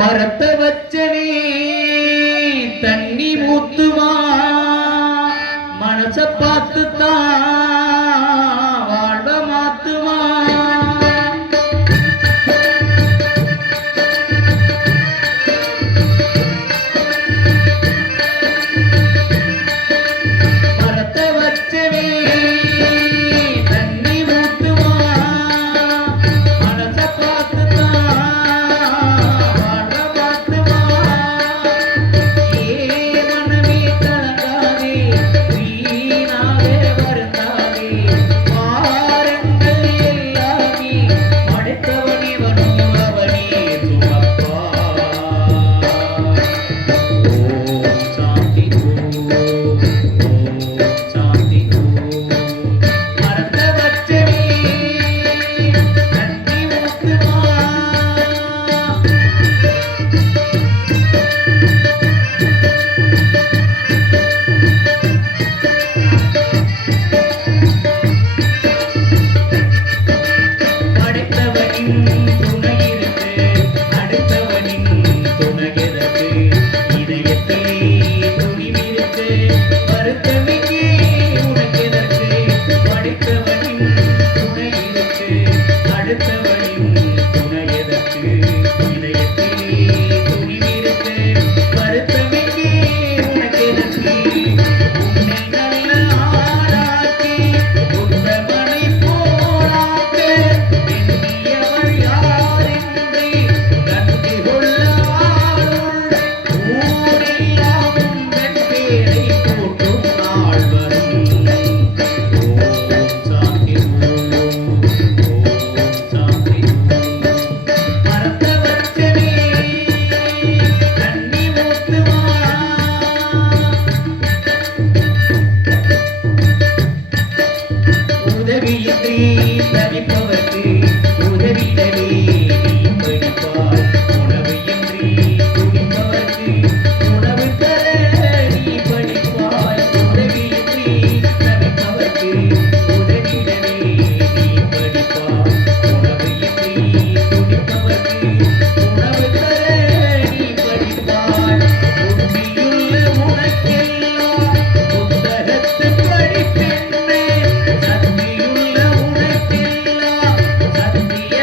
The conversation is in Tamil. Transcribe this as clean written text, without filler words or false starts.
மரத்தை வச்சனே தண்ணி ஊத்துமா மனச பார்த்துத்தான் வாழ்வ மாத்துமா மரத்தை வச்சனே தண்ணி ஊத்துமா மனச பார்த்துத்தான் வாழ்வ மாத்துமா ஏ மனமே கலங்காதே வீணாவே வருந்தாதே பாரங்கள் எல்லாமே படைத்தவனே வரும் அவனே சுமப்பா ஓம் சாந்தி ஓம் சாந்தி ஓம் மரத்தை வச்சனே தண்ணி ஊத்துமா படைத்தவனின் துணையிருக்கு அடுத்தவனின் துணையதற்கு இதயத்திலே துணிவிருக்கு வருத்தமிக்கே உனக்கெதற்கு படைத்தவனின் துணையிருக்கு அடுத்தவனின் துணையதற்கு இதயத்திலே துணிவிருக்கு வருத்தமிக்கே உனக்கெதற்கு உன்னை நல்ல ஆளாக்கி உத்தமனை போலாக்க எண்ணியவர் யாரென்றே கண்டு கொள்ள ஆளுள் ஊரெல்லாம் உந்தன் பேரை போற்றும் நாள் வரும் ஓம் சாந்தி ஓம் சாந்தி மரத்தை வச்சனே தண்ணி ஊத்துமா உதவியின்றி தவிப்பவர்க்கு உதவிடவே நீ படிப்பாய் உணவு இன்றி துடிப்பவர்க்கு உணவு தர நீ படிப்பாய் உதவியின்றி தவிப்பவர்க்கு உதவிடவே நீ படிப்பாய் உணவு இன்றி துடிப்பவர்க்கு உணவு தர நீ படிப்பாய் புத்தியுள்ள உனக்கெல்லாம் புத்தகத்து படிப்பெண்ணே சத்தியுள்ள உனக்கெல்லாம் சத்திய